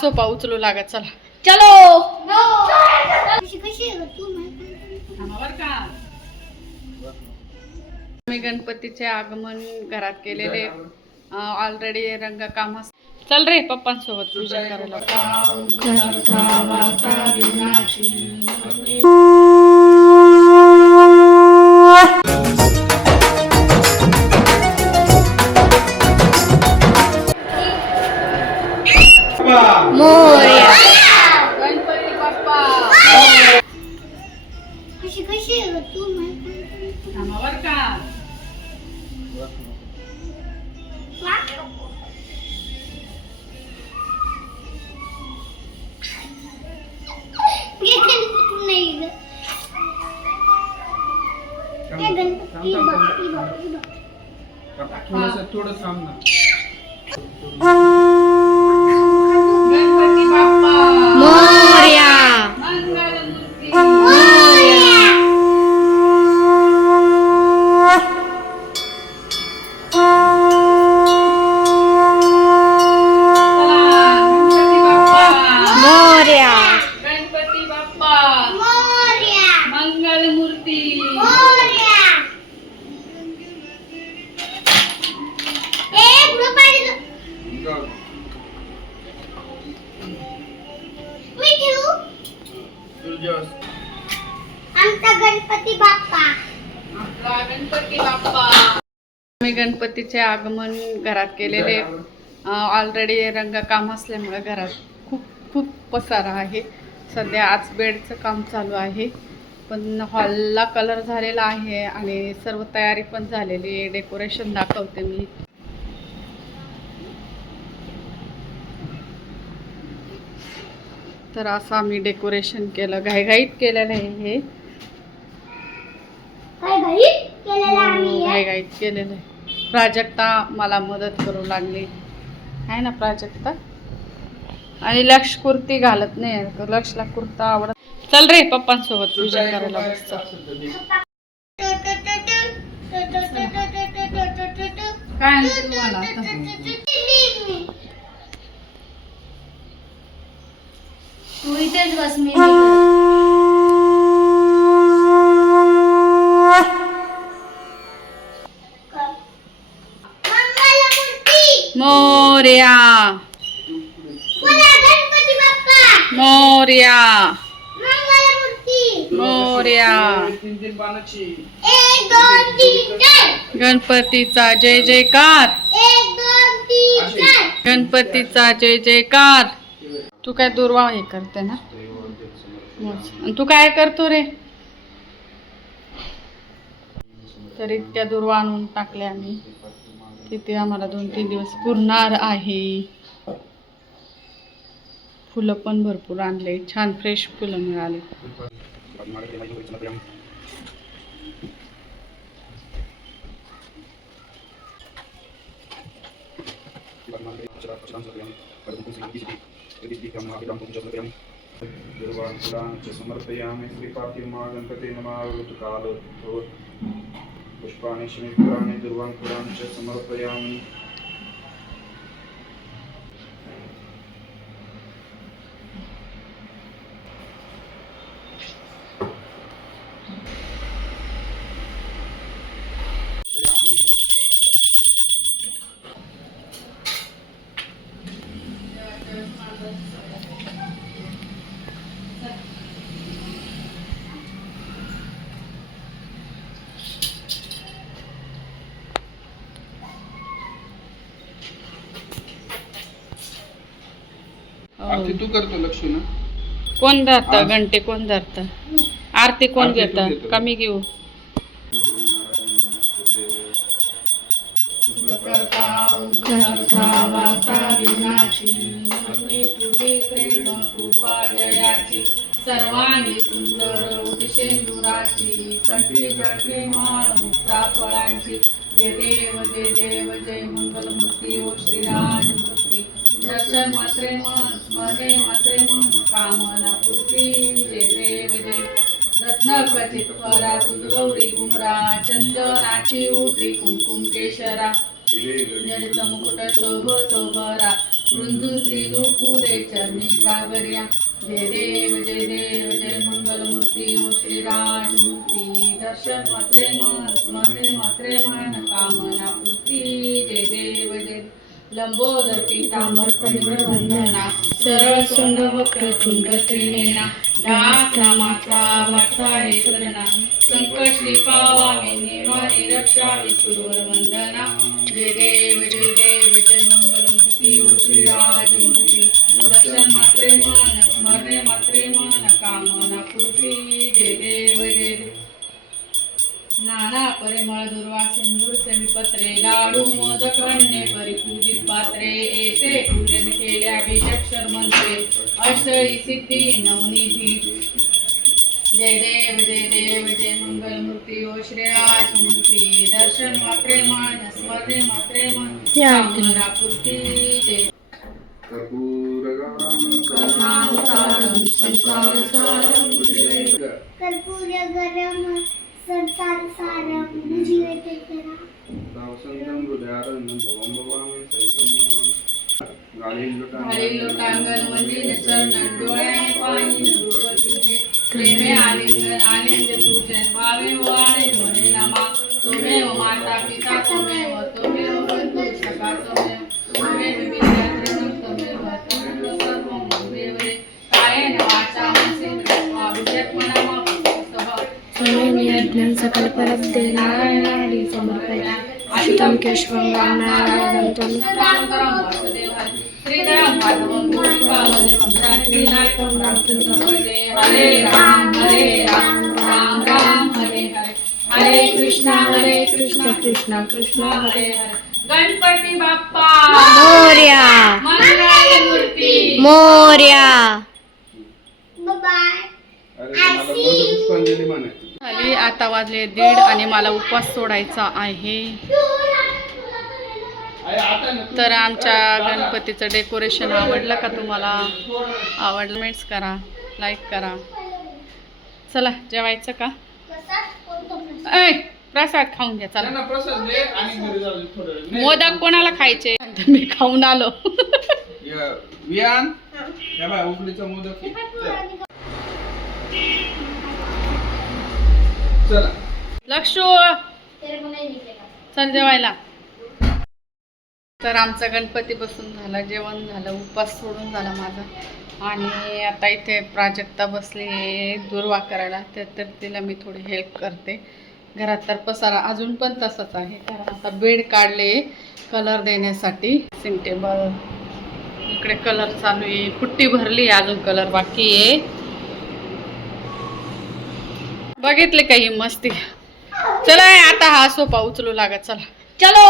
सोपा उचलू लागत चला. चलो. मी गणपतीचे आगमन घरात केलेले ऑलरेडी रंगकाम अस- चल रे पप्पांसोबत पूजा करायला. थोडस थोडं थांब ना. आमचा गणपती बाप्पा. आपला गणपती बाप्पा. मी गणपतीचे आगमन घरात केलेले. ऑलरेडी रंगकाम असल्यामुळे घरात खूप खूप पसारा आहे. सध्या आज बेडचं काम चालू आहे. पण हॉलला कलर झालेला आहे आणि सर्व तयारी पण झालेली आहे. डेकोरेशन दाखवते मी. तर असं आम्ही डेकोरेशन केलं. घाईघाईत केलेलं आहे हे काय घरी केलेलं हे? घाईघाईत केलेलं आहे? प्राजक्ता मला मदत करू लागली. आहे ना प्राजक्ता? आणि लक्ष कुर्ती घालत नाही लक्षला कुर्ता आवडत चल रे पप्पांसोबत पूजा करायला बसतो. काय तुम्हाला? तू इथेच बस मी मोर्या मोर्या मोर्या गणपतीचा जय जयकार. गणपतीचा जय जयकार. तू काय दुर्वा हे करते ना? आणि तू काय करतो रे? तर इतक्या दुर्वा आणून टाकल्या आम्ही. तिथे आम्हाला दोन तीन दिवस पुरणार आहे. फुलं पण भरपूर आणले. छान फ्रेश फुलं मिळाली. समर्पयामि श्रीपातिर्मा गणपते नमः ऋतुकाल पुष्पाणि शमित्राणि दुर्वाङ्कुरान् च समर्पयामि। आरती तू करतो लक्ष ना कोण धरतं? घंटे कोण धरतं? आरती कोण आरती तू घेतं? घेतो. कमी घेऊ? सर्वांनी सुंदर उदिशेंदुराची माळ मुक्ता फळांची जय देव जय देव जय मंगलमूर्ती ओ श्रीराजमूर्ती दर्शन मात्रे मन स्मरणे मात्रे मन कामना पूर्ती जय देव जय रत्न क्वचित परा सुदगौरी गुमरा चंदनाची उठी कुंकुम केशरा. जनित मुकुट शोभतो भरा रुंदुसी लोकुरे चरणी कागरिया जय देव जय देव जय मंगलमूर्ती ओ श्रीराजमूर्ती दर्शन मात्रे मन स्मरणे मात्रे मन कामना पूर्ती जय देव जय लंबोदर तांबर परिमळ वंदना सरळ वक्र वक्रतुंड त्रिनेना दास नामाचा वत्साळे सदना संकट पावावे निवारी रक्षावे सुरवर वंदना जय देव जय देव जय मंगलमूर्ती ओ श्रीराजमूर्ती दर्शन मात्रे मान स्मरणे मात्रे मान कामना पूर्ती नाना परिमळ दुर्वा सिंदूर सेविपत्रे लाडू मोदक अन्य परिपूजित पात्रे एसे पूजन केल्या बीजाक्षर मंत्रे अष्टई सिद्धी नवनिधी जय देव जय देव जय मंगलमूर्ती ओ श्रेयाजमूर्ती दर्शन मात्रे मान स्मरणे मात्रे मन. कामना पूर्ती जय. कर्पूर गरम संसार दावसंतं हृदयारण्यं भवं भवामि मंदिर डोळ्याने पाणी रूप तुझे प्रेमे आलिंगन पूजन भावे म्हणे नमा माता पिता माधवं गोपिकावदेवं श्रीनाथं रामचंद्र भजे हरे राम हरे राम राम राम हरे हरे हरे कृष्णा हरे कृष्णा कृष्णा कृष्णा हरे हरे गणपती बाप्पा मोर्या मोर्या बाय झाली आता वाजले दीड आणि मला उपवास सोडायचा आहे. तर आमच्या गणपतीचं डेकोरेशन आवडलं का तुम्हाला? आवडलं मेट्स करा लाईक करा. चला जेवायचं का? ऐ प्रसाद खाऊन घ्या चला. त्यांना प्रसाद दे आणि घरी जाऊ दे थोडं वेळ. नाही. मोदक कोणाला खायचे? मी खाऊन आलो. या, वियान या बाय उकडीचा मोदक. चला. लक्षू चल जेवायला. तर आमचा गणपती बसून झाला जेवण झालं उपवास सोडून झाला माझा. आणि आता इथे प्राजक्ता बसली आहे दुर्वा करायला. तर तर तिला मी थोडी हेल्प करते. घरात तर पसारा अजून पण तसंच आहे. कारण आता बेड काढले कलर देण्यासाठी. सिंग टेबल इकडे कलर चालू आहे. पुट्टी भरली अजून कलर बाकी आहे. बघितले का ही मस्ती? चला आता हा सोफा उचलू लागत चला. चलो!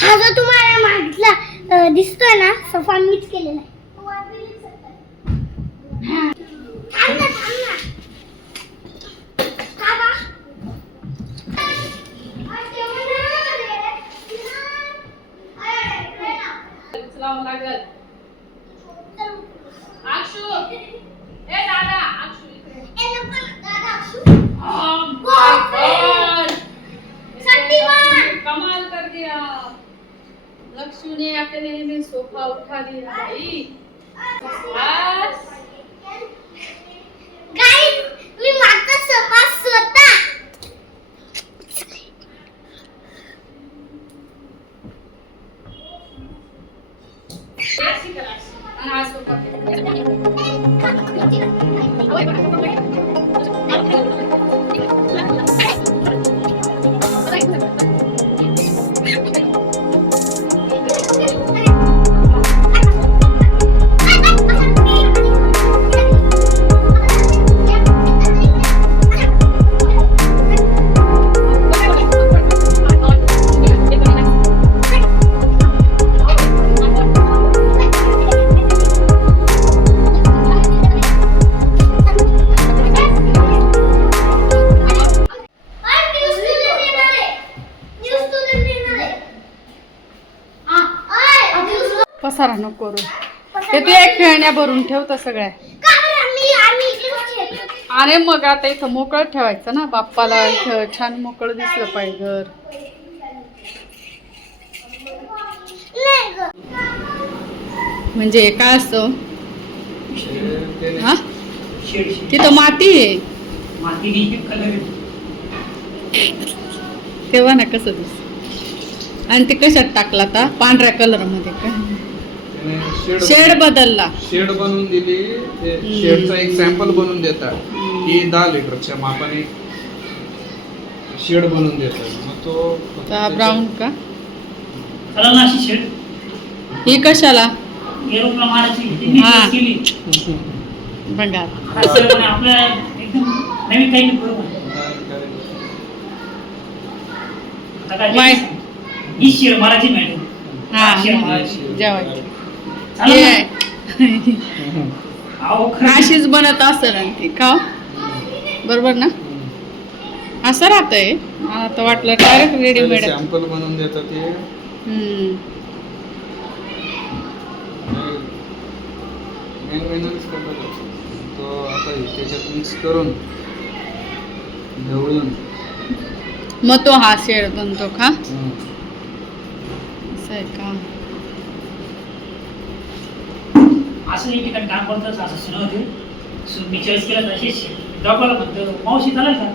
हा जो तुम्हाला मागितला दिसतोय ना सोफा मीच केलेला आहे. पसारा नको करू. ते तू एक खेळण्या भरून ठेवतं सगळ्या. आणि मग आता इथं मोकळं ठेवायचं ना? बाप्पाला इथं छान मोकळं दिसलं पाहिजे घर. म्हणजे हे काय असतं? ते- हा? तिथं माती आहे. तेव्हा ना कसं दिस आणि ते कशात टाकला आता? पांढऱ्या कलरमध्ये का? शेड शेड बदलला. शेड बनवून दिली. ते शेडचा एक सॅम्पल बनवून देतात. की दहा लिटरच्या मापाने शेड बनवून देतात. मग तो फक्त हा ब्राऊन का? चला ना अशी शेड? ही कशाला? एरोप्ला मारायची त्यांनी हा. केली. बघा. असं पण आपल्या एकदम नवीन काही नाही बरोबर आता काय माहित- ही शेड मारायची मॅडम. हा. शेड मारायची जेवायची. अशीच बनत असेल आणि ती का हो? बरोबर ना? असं राहतंय. मला तर वाटलं डायरेक्ट रेडीमेड सॅम्पल बनवून देतात ते. मेन मेनच करतात तो. आता हे त्याच्यात मिक्स करून ढवळून मग तो हा शेड बनतो का. असं आहे का? असं एक ठिकाणी काम करतं असं सुरू होते मी चॉईस केलं तर शेड डॉक्टरला म्हणतो मावशी चालेल का?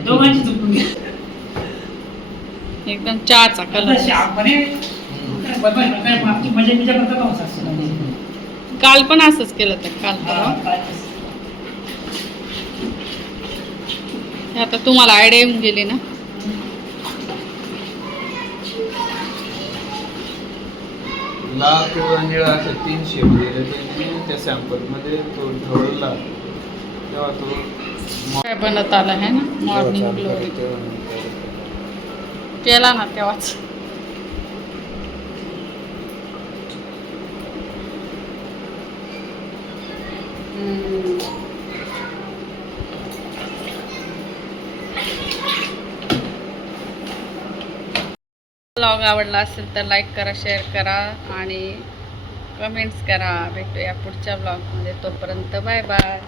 दोघांची चुकून घ्या एकदम चहाचा कलर मजा करता का? काल पण असंच केलं तर काल आता तुम्हाला आयडिया येऊन गेली ना. लाल किंवा निळा असे तीन शेप दिले त्याने त्या सॅम्पलमध्ये तो ढवळला तेव्हा तो काय बनत आलं आहे ना? मॉर्निंग ग्लोरी केला ना तेव्हाच. ब्लॉग आवडला असेल तर लाईक करा शेअर करा आणि कमेंट्स करा. भेटूया पुढच्या ब्लॉगमध्ये. तोपर्यंत बाय बाय